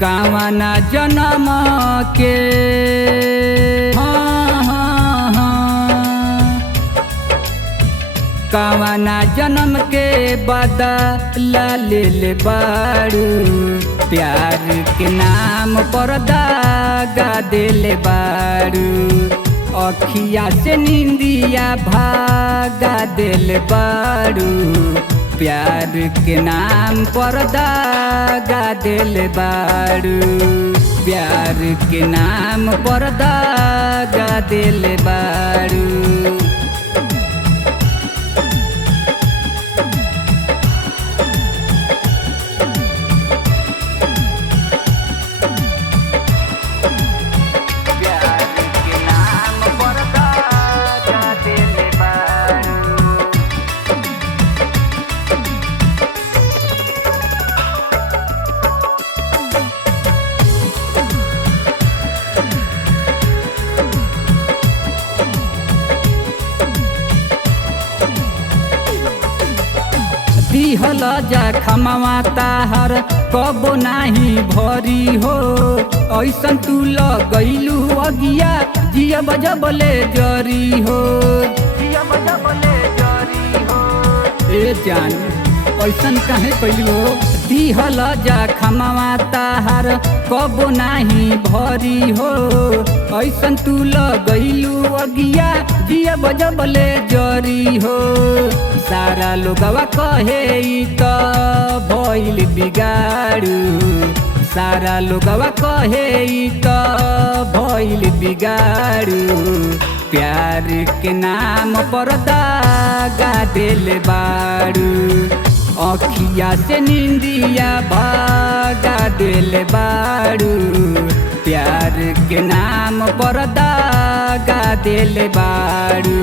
कावना जन्म के कावना जन्म के बदला ले ले बारू प्यार के नाम पर दागा देले बारू अखिया से नींदिया भागा देले बारू प्यार के नाम पर दागा देले बारू प्यार के नाम पर दागा देले बारू दिहल जा खमावा ताहर कबो नाही भरी हो ऐसन तू लगैलू अगिया जिया बजबले जरी हो ए जान ऐसन काहे कैलू दिहल जा खमावा ताहर कबो नाही भरी हो ऐसन तू लगैलू अगिया जिया बजबले जरी हो सारा लोगवा कहे त भइल बिगाड़ू सारा लोगवा कहे त भइल बिगाड़ू प्यार के नाम पर दागा देले बाड़ू अखिया से नींदिया भागा देले बाड़ू प्यार के नाम पर दागा देले बाड़ू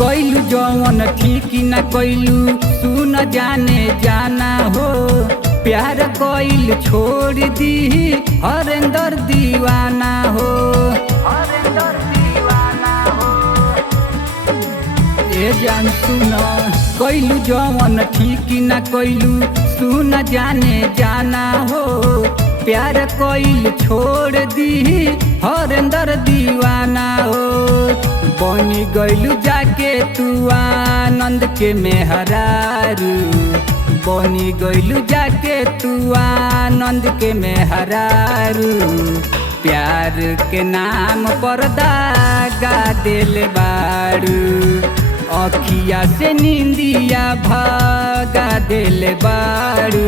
कैलू जवन ठीक न कैलू सुन जाने जाना हो प्यार कैल छोड़ दी हरेंदर दीवाना हो ए जान सुन कैलू जवन ठीक न कैलू सुन जाने जाना हो प्यार कैल छोड़ दी हरेंदर दीवाना हो बनी गैलू जाके तू आनंद के मेहरारू बनी गैलू जाके तू आनंद के मेहरारू प्यार के नाम पर दागा देले बाड़ू अखिया से नींदिया भागा देले बाड़ू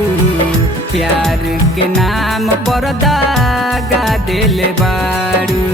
प्यार के नाम पर दागा देले बाड़ू।